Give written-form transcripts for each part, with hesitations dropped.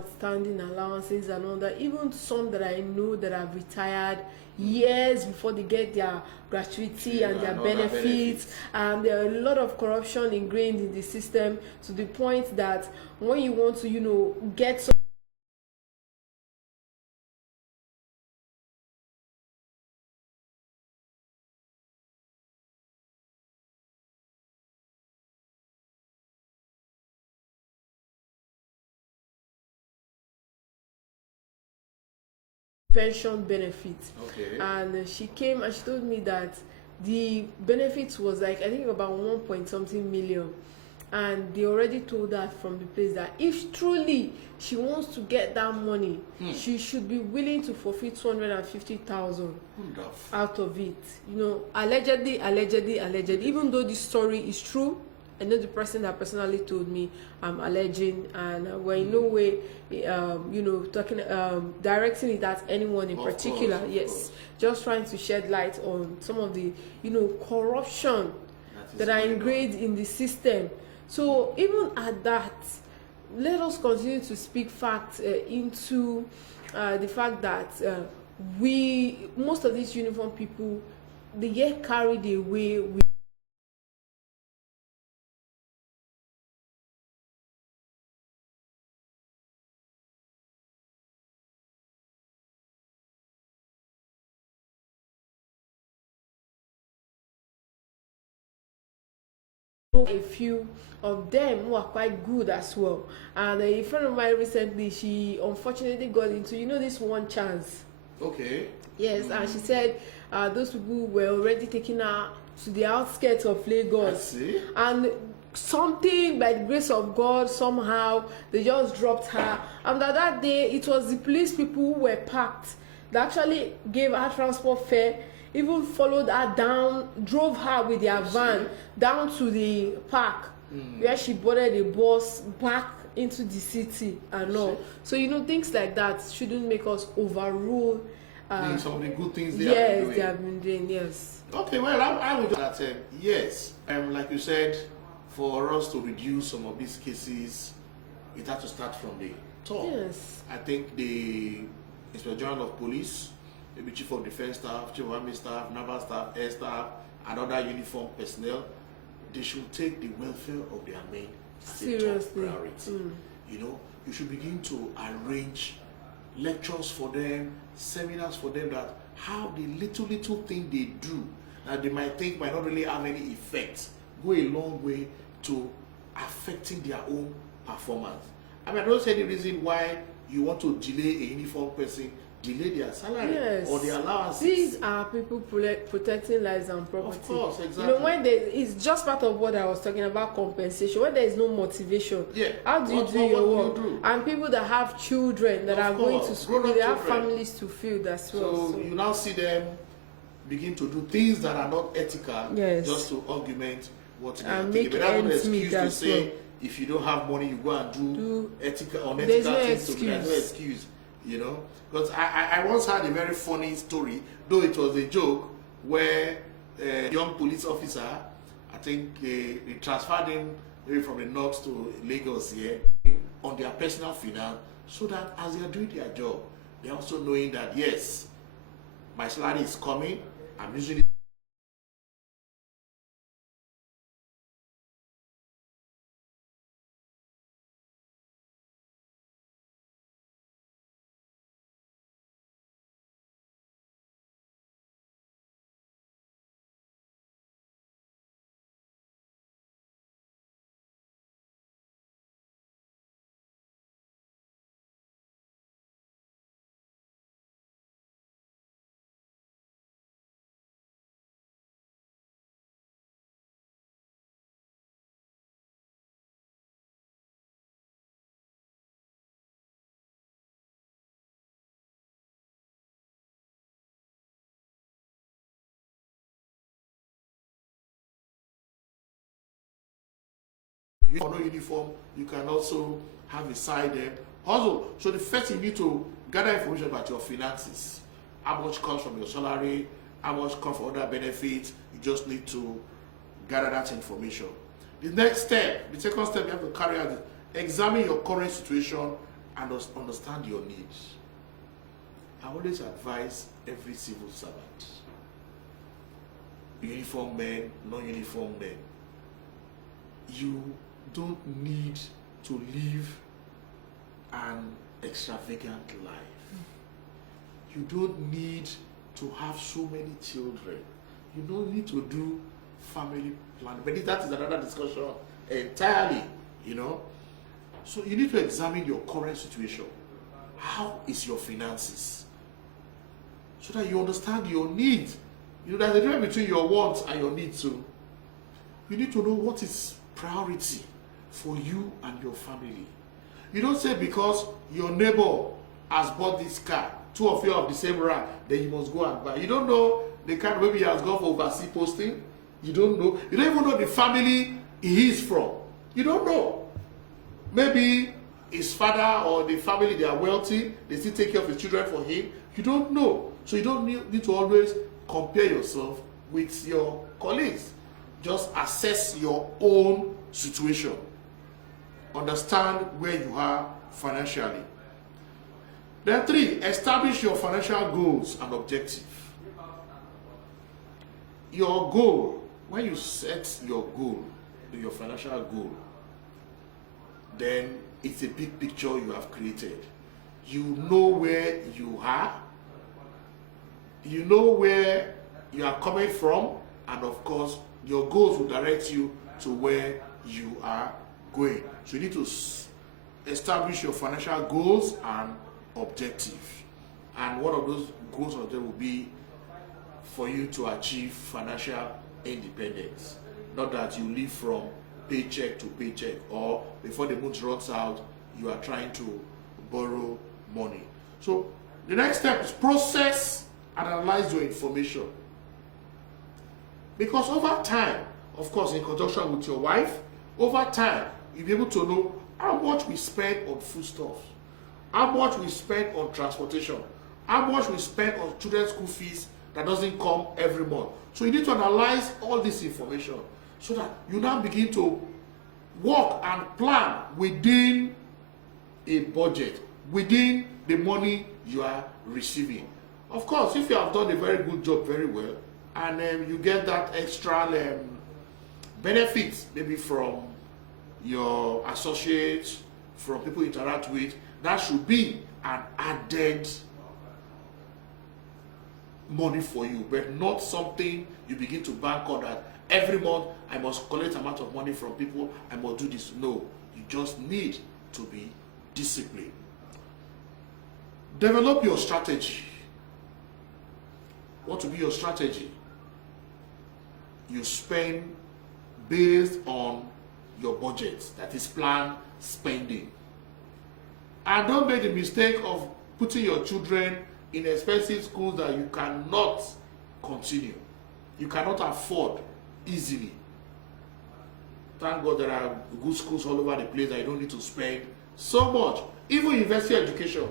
outstanding allowances and all that. Even some that I know that have retired years before they get their gratuity and their benefits, and there are a lot of corruption ingrained in the system, to the point that when you want to, get some pension benefits. Okay. And she came and she told me that the benefits was like, I think, about 1 point something million, and they already told her from the place that if truly she wants to get that money, she should be willing to forfeit 250,000 out of it. Allegedly, even though this story is true. I know the person that personally told me I'm alleging, and we're in no way, talking, directing it at anyone in particular. Of yes, course. Just trying to shed light on some of the, corruption that are ingrained in the system. So even at that, let us continue to speak facts into the fact that most of these uniform people, they get carried away with a few of them who are quite good as well. And a friend of mine recently, she unfortunately got into this one chance. Okay. Yes. And she said those people were already taking her to the outskirts of Lagos. I see. And something, by the grace of God, somehow they just dropped her. And that day it was the police people who were packed that actually gave her transport fare, even followed her down, drove her with their van down to the park, where she boarded a bus back into the city and all. So things like that shouldn't make us overrule some of the good things they have been doing. Yes. Okay, well, I would that yes, like you said, for us to reduce some of these cases, it had to start from the top. Yes. I think the Inspector General of Police, maybe Chief of Defense Staff, Chief of Army Staff, Naval Staff, Air Staff, and other uniform personnel, they should take the welfare of their men as a top priority. You should begin to arrange lectures for them, seminars for them, that how the little thing they do that they might think might not really have any effect go a long way to affecting their own performance. I don't see any reason why you want to delay a uniform person, delay their salary or their allowances. These are people protecting lives and property. Of course, exactly. When it's just part of what I was talking about, compensation. When there is no motivation, how do you do your work? And people that have children that are going to school, they have families to feed as well. So you now see them begin to do things that are not ethical, just to augment what they are thinking. But that's not an excuse to say if you don't have money, you go and do unethical things. There's no excuse, Because I once had a very funny story, though it was a joke, where a young police officer, I think they transferred him maybe from the north to Lagos here on their personal finance, so that as they are doing their job, they're also knowing that, yes, my salary is coming, I'm using it. You have no uniform, you can also have a side there. Also, so the first thing you need to gather information about your finances. How much comes from your salary, how much comes from other benefits. You just need to gather that information. The next step, the second step you have to carry out is examine your current situation and understand your needs. I always advise every civil servant, uniform men, non-uniform men, you don't need to live an extravagant life. You don't need to have so many children. You don't need to do family planning. But that is another discussion entirely, you know. So you need to examine your current situation. How is your finances? So that you understand your needs. You know, there's a difference between your wants and your needs. So you need to know what is priority for you and your family. You don't say because your neighbor has bought this car, two of you are of the same rank, then you must go and buy. You don't know the kind, maybe he has gone for overseas posting. You don't know. You don't even know the family he is from. You don't know. Maybe his father or the family, they are wealthy, they still take care of his children for him. You don't know. So you don't need to always compare yourself with your colleagues. Just assess your own situation. Understand where you are financially. Then 3, establish your financial goals and objectives. Your goal, when you set your goal, your financial goal, then it's a big picture you have created. You know where you are, you know where you are coming from, and of course, your goals will direct you to where you are going. So you need to establish your financial goals and objectives. And one of those goals and objectives will be for you to achieve financial independence. Not that you live from paycheck to paycheck, or before the month runs out, you are trying to borrow money. So the next step is process and analyze your information. Because over time, of course, in conjunction with your wife, over time, you'll be able to know how much we spend on foodstuffs, how much we spend on transportation, how much we spend on children's school fees that doesn't come every month. So you need to analyze all this information so that you now begin to work and plan within a budget, within the money you are receiving. Of course, if you have done a very good job very well, and you get that extra benefits, maybe from your associates, from people you interact with, that should be an added money for you, but not something you begin to bank on that every month I must collect amount of money from people, I must do this. No, you just need to be disciplined. Develop your strategy. What will be your strategy? You spend based on your budget, that is planned spending. And don't make the mistake of putting your children in expensive schools that you cannot continue, you cannot afford easily. Thank God there are good schools all over the place that you don't need to spend so much. Even university education,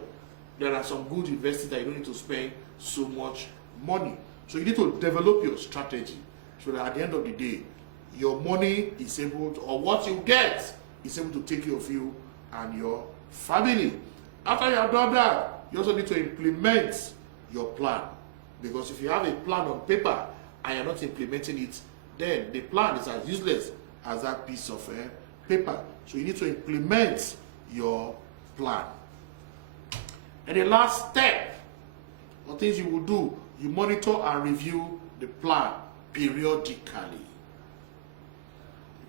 there are some good universities that you don't need to spend so much money. So you need to develop your strategy so that at the end of the day, your money is able to, or what you get is able to take care of you and your family. After you have done that, you also need to implement your plan. Because if you have a plan on paper and you're not implementing it, then the plan is as useless as that piece of paper. So you need to implement your plan. And the last step, or things you will do, you monitor and review the plan periodically.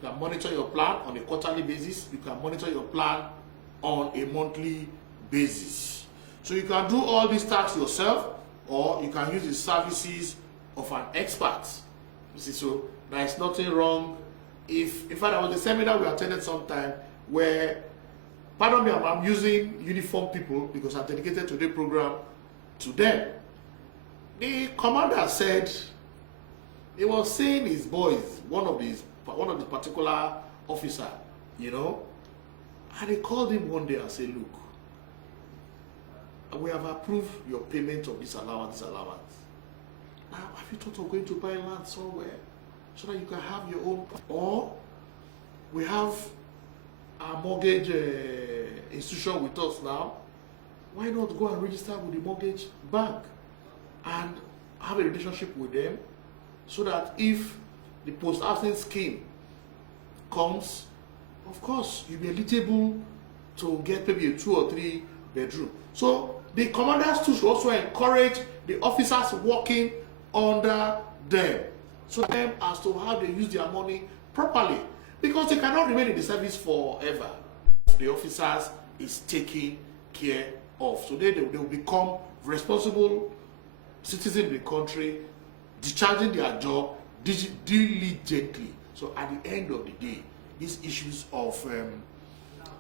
You can monitor your plan on a quarterly basis. You can monitor your plan on a monthly basis. So you can do all these tasks yourself, or you can use the services of an expert. You see, so there is nothing wrong. If, in fact, there was a seminar we attended sometime where, pardon me, I'm using uniform people because I'm dedicated to the program to them. The commander said he was saying his boys, one of the particular officer, you know, and he called him one day and said, look, we have approved your payment of this allowance, Now, have you thought of going to buy land somewhere so that you can have your own? Or we have our mortgage institution with us now, why not go and register with the mortgage bank and have a relationship with them, so that if the post-housing scheme comes, of course, you'll be eligible to get maybe a 2 or 3 bedroom. So the commanders too should also encourage the officers working under them, so them as to how they use their money properly, because they cannot remain in the service forever. The officers is taken care of, so they will become responsible citizens in the country, discharging their job diligently. So at the end of the day, these issues of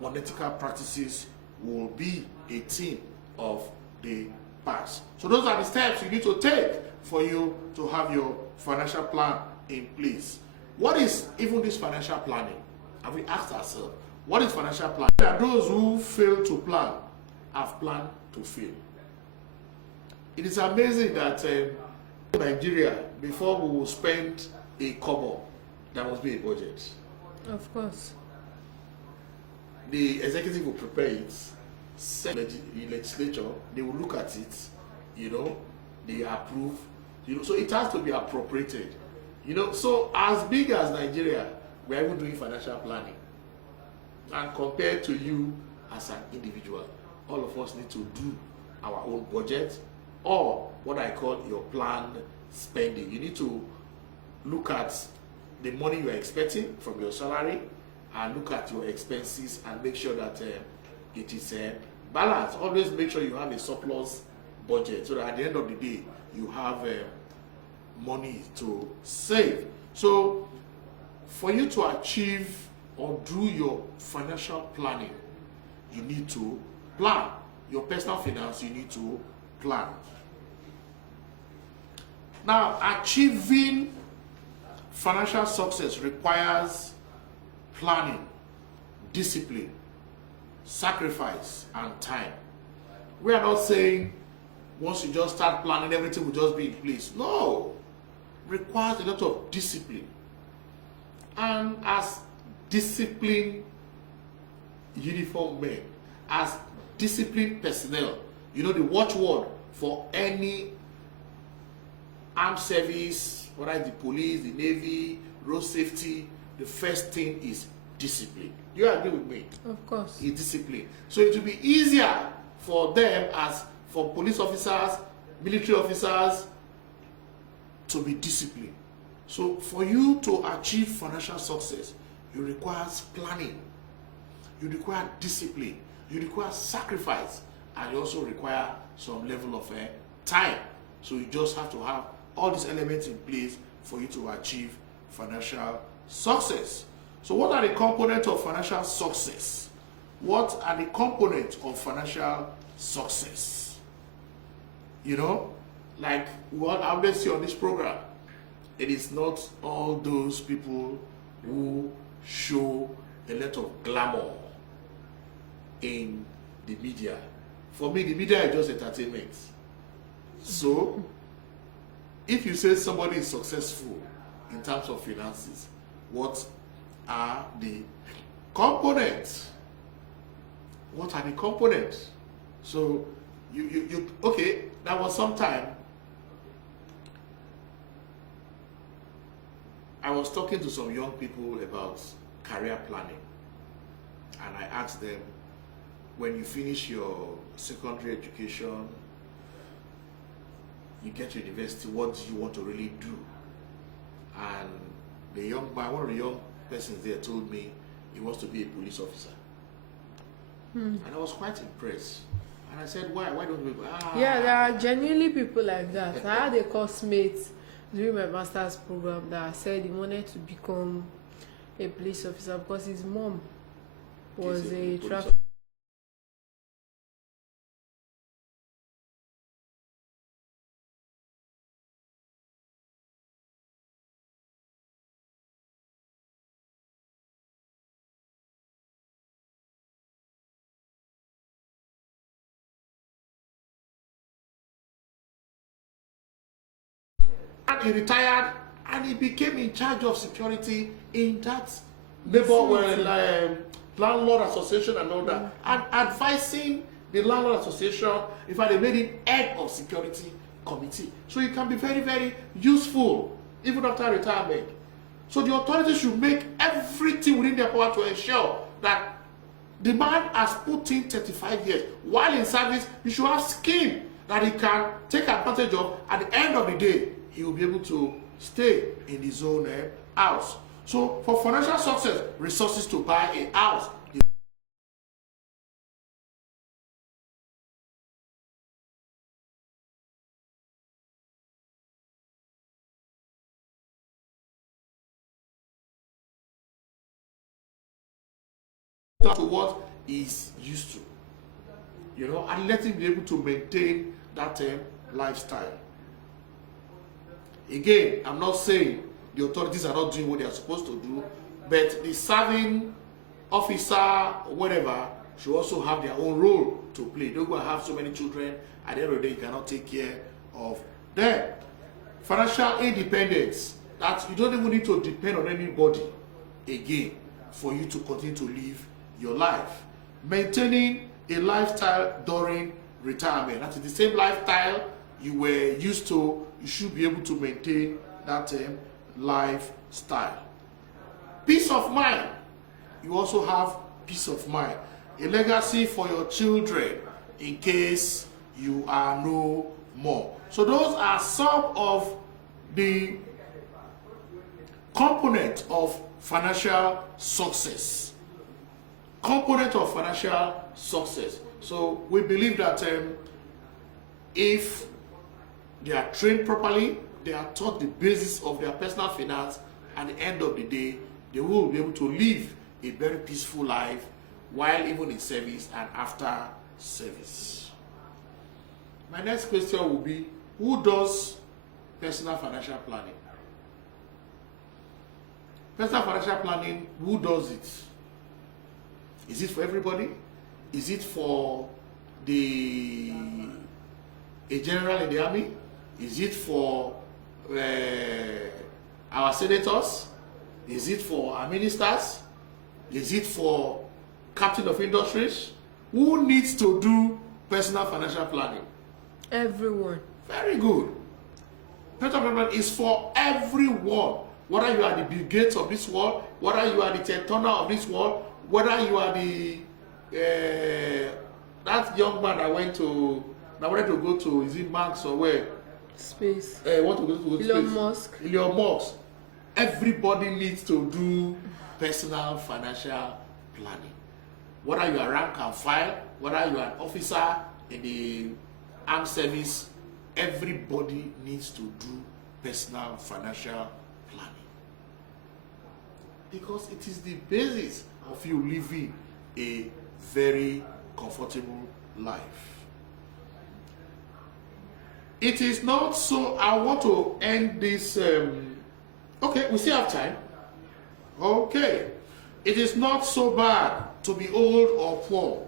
unethical practices will be a thing of the past. So those are the steps you need to take for you to have your financial plan in place. What is even this financial planning? Have we asked ourselves, what is financial planning? There are those who fail to plan, have planned to fail. It is amazing that in Nigeria, before we will spend a kobo, there must be a budget. Of course. The executive will prepare it, send the legislature, they will look at it, they approve, so it has to be appropriated. So as big as Nigeria, we are even doing financial planning. And compared to you as an individual, all of us need to do our own budget, or what I call your planned spending. You need to look at the money you are expecting from your salary, and look at your expenses and make sure that it is balanced. Always make sure you have a surplus budget, so that at the end of the day you have money to save. So for you to achieve or do your financial planning, you need to plan. Your personal finance, you need to plan. Now, achieving financial success requires planning, discipline, sacrifice, and time. We are not saying once you just start planning, everything will just be in place. No, it requires a lot of discipline. And as disciplined uniform men, as disciplined personnel, the watchword for any armed service, whether it's the police, the navy, road safety, the first thing is discipline. Do you agree with me? Of course. It's discipline. So it will be easier for them, as for police officers, military officers, to be disciplined. So for you to achieve financial success, you require planning, you require discipline, you require sacrifice, and you also require some level of time. So you just have to have all these elements in place for you to achieve financial success. So what are the components of financial success? What are the components of financial success? Like what I always see on this program, it is not all those people who show a lot of glamour in the media. For me, the media is just entertainment. So if you say somebody is successful in terms of finances, what are the components? What are the components? So you okay, that was some time I was talking to some young people about career planning, and I asked them, when you finish your secondary education, you get to university, what do you want to really do? And the young man, one of the young persons there, told me he wants to be a police officer. And I was quite impressed. And I said, why? Why don't we? Yeah, there are genuinely people like that. I had a classmate during my master's program that said he wanted to become a police officer because his mom was a traffic. And he retired, and he became in charge of security in that neighborhood, landlord association and all that, and advising the landlord association. In fact, they made him head of security committee. So he can be very, very useful even after retirement. So the authorities should make everything within their power to ensure that the man has put in 35 years. While in service, he should have scheme that he can take advantage of. At the end of the day, he will be able to stay in his own house. So for financial success, resources to buy a house. To what he's used to, you know, and let him be able to maintain that lifestyle. Again, I'm not saying the authorities are not doing what they are supposed to do, but the serving officer or whatever should also have their own role to play. Don't go and have so many children, at the end of the day, you cannot take care of them. Financial independence, that you don't even need to depend on anybody again for you to continue to live your life. Maintaining a lifestyle during retirement, that is the same lifestyle you were used to, you should be able to maintain that lifestyle. Peace of mind, you also have peace of mind. A legacy for your children in case you are no more. So those are some of the components of financial success. Component of financial success. So we believe that if they are trained properly, they are taught the basis of their personal finance, at the end of the day, they will be able to live a very peaceful life while even in service and after service. My next question will be, who does personal financial planning? Personal financial planning, who does it? Is it for everybody? Is it for a general in the army? Is it for our senators? Is it for our ministers? Is it for captain of industries? Who needs to do personal financial planning? Everyone. Very good. Personal financial planning is for everyone. Whether you are the Bill Gates of this world, whether you are the Ted Turner of this world, whether you are the that young man that wanted to go to, is it Marx or where? Space. Want to go to Elon space. Musk. Elon Musk. Everybody needs to do personal financial planning. Whether you are rank and file, whether you are an officer in the armed service, everybody needs to do personal financial planning. Because it is the basis of you living a very comfortable life. It is not so. I want to end this. Okay, we still have time. Okay. It is not so bad to be old or poor,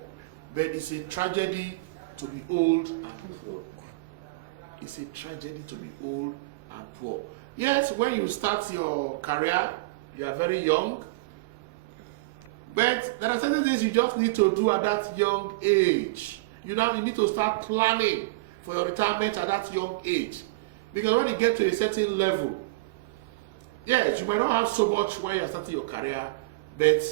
but it's a tragedy to be old and poor. It's a tragedy to be old and poor. Yes, when you start your career, you are very young. But there are certain things you just need to do at that young age. You need to start planning for your retirement at that young age. Because when you get to a certain level, yes, you might not have so much when you're starting your career, but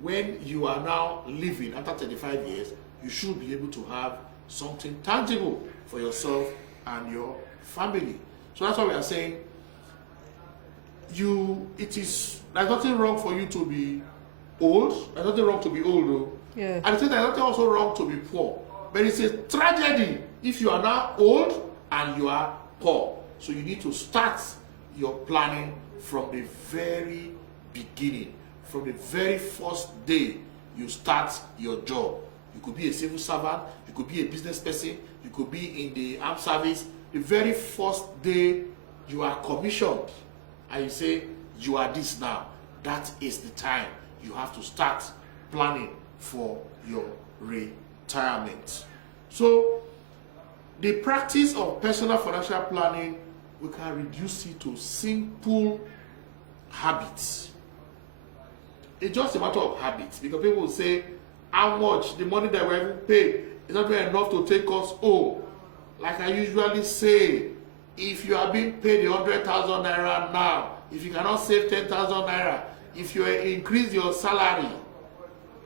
when you are now living after 35 years, you should be able to have something tangible for yourself and your family. So that's why we are saying, there's nothing wrong for you to be old. There's nothing wrong to be old, though. Yeah. And there's nothing also wrong to be poor. But it's a tragedy if you are now old and you are poor. So you need to start your planning from the very beginning. From the very first day you start your job. You could be a civil servant, you could be a business person, you could be in the armed service. The very first day you are commissioned and you say, you are this now, that is the time you have to start planning for your retirement. So the practice of personal financial planning, we can reduce it to simple habits. It's just a matter of habits, because people will say how much the money that we're even paid is not even enough to take us home. Like I usually say, if you are being paid 100,000 naira now, if you cannot save 10,000 naira, if you increase your salary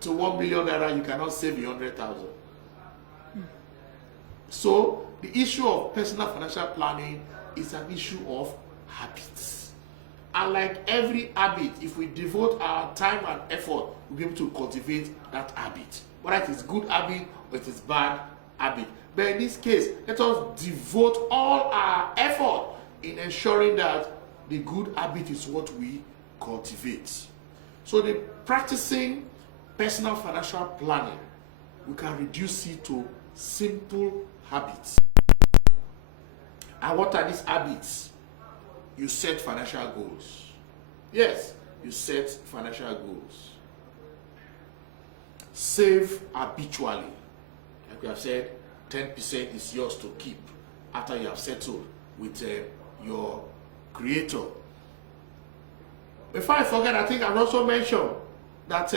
to 1 million naira, you cannot save 100,000. So the issue of personal financial planning is an issue of habits. And like every habit, if we devote our time and effort, we'll be able to cultivate that habit. Whether it is good habit or it is bad habit. But in this case, let us devote all our effort in ensuring that the good habit is what we cultivate. So the practicing personal financial planning, we can reduce it to simple habits. And what are these habits? You set financial goals. Yes, you set financial goals. Save habitually. Like we have said, 10% is yours to keep after you have settled with your creator. Before I forget, I think I've also mentioned that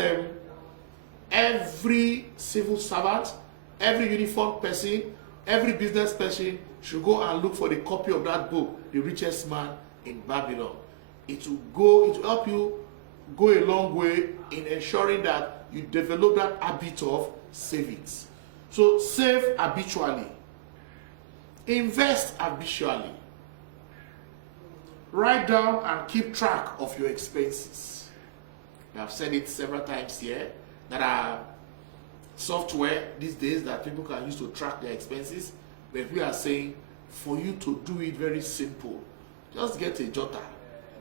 every civil servant, every uniformed person, every business person should go and look for the copy of that book, The Richest Man in Babylon. It will help you go a long way in ensuring that you develop that habit of savings. So save habitually. Invest habitually. Write down and keep track of your expenses. I have said it several times here. There are software these days that people can use to track their expenses. But we are saying for you to do it very simple, just get a jotter,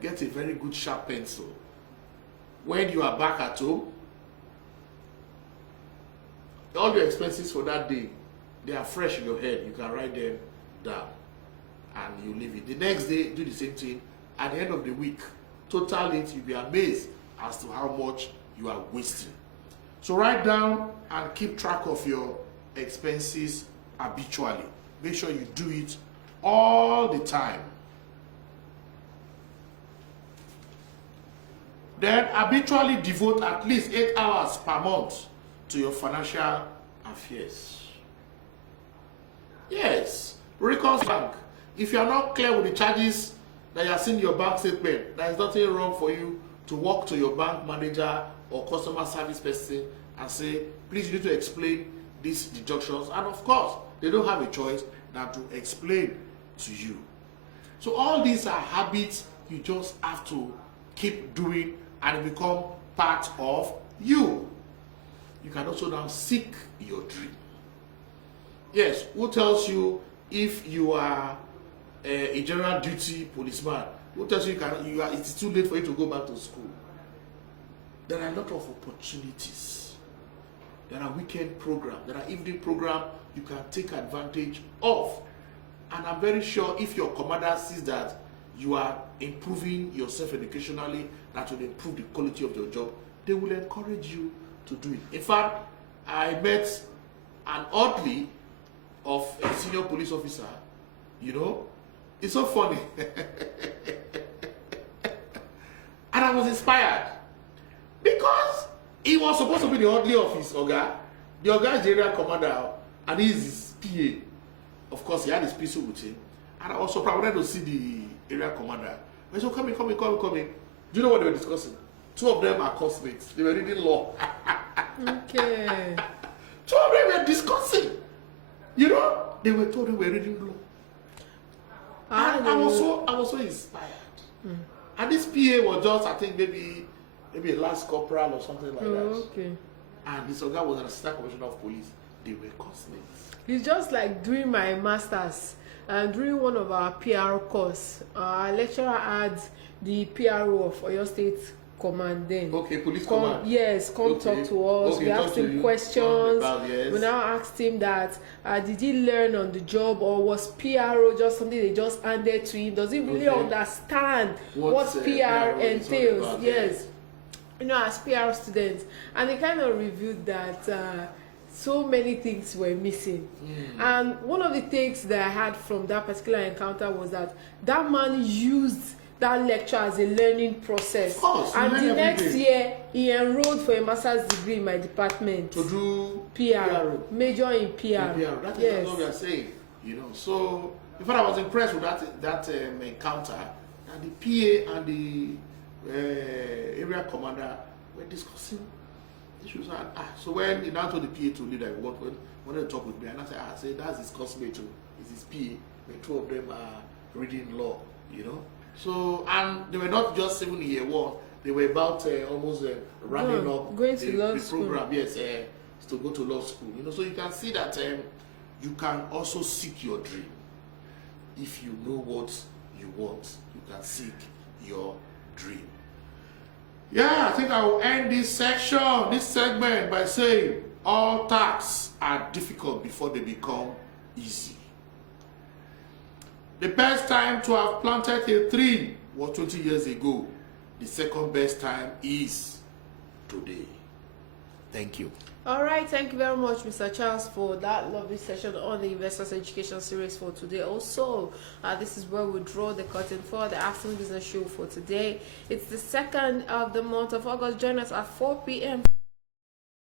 get a very good sharp pencil. When you are back at home, all your expenses for that day, they are fresh in your head. You can write them down and you leave it. The next day, do the same thing. At the end of the week, total it, you'll be amazed as to how much you are wasting. So write down and keep track of your expenses habitually. Make sure you do it all the time. Then habitually devote at least 8 hours per month to your financial affairs. Yes, reconcile. If you are not clear with the charges that you are seeing in your bank statement, there is nothing wrong for you to walk to your bank manager or customer service person and say, please, you need to explain these deductions. And of course, they don't have a choice than to explain to you. So all these are habits you just have to keep doing and become part of you. You can also now seek your dream. Yes, who tells you if you are a general duty policeman? Who tells you it's too late for you to go back to school? There are a lot of opportunities. There are weekend programs. There are evening programs you can take advantage of. And I'm very sure if your commander sees that you are improving yourself educationally, that will improve the quality of your job, they will encourage you to do it. In fact, I met an oddly of a senior police officer, you know, it's so funny. And I was inspired because he was supposed to be the oddly of his Oga. The Oga is the area commander and he is his PA. Of course, he had his pistol with him. And I was surprised when I to see the area commander. I said, come in. Do you know what they were discussing? Two of them are classmates. They were reading law. Okay. Two of them were discussing. You know, they were told they were reading law. And I was so inspired. And this PA was just, I think, maybe a last corporal or something like that. Okay. And this guy was an assistant commissioner of police. They were classmates. It's just like during my master's and during one of our PR course, our lecturer had the PRO of Oyo State Command then. Okay, police command. Yes, talk to us. Okay, we asked him questions. Yes. We now asked him that did he learn on the job or was PRO just something they just handed to him? Does he really understand what PR entails? About, yes. You know, as PR students, and they kind of revealed that so many things were missing. And one of the things that I had from that particular encounter was that man used that lecture as a learning process. Of course, and the next day. year he enrolled for a master's degree in my department To do PR, major in PR. That is yes. what we are saying, you know. So in fact, I was impressed with that encounter, and the PA and the area commander were discussing issues. So when he now told the PA to lead, I wanted to talk with me, and I said that's his classmate too. It's his PA. The two of them are reading law, you know. So, and they were not just even in year one, they were about almost running up going to law the school. program, yes, to go to law school, you know. So you can see that you can also seek your dream. If you know what you want, you can seek your dream. Yeah, I think I will end this segment by saying all tasks are difficult before they become easy. The best time to have planted a tree was 20 years ago. The second best time is today. Thank you. All right, thank you very much, Mr. Charles, for that lovely session on the Investors Education Series for today. Also, this is where we draw the curtain for the Afternoon Business Show for today. It's the 2nd of the month of August. Join us at 4 p.m.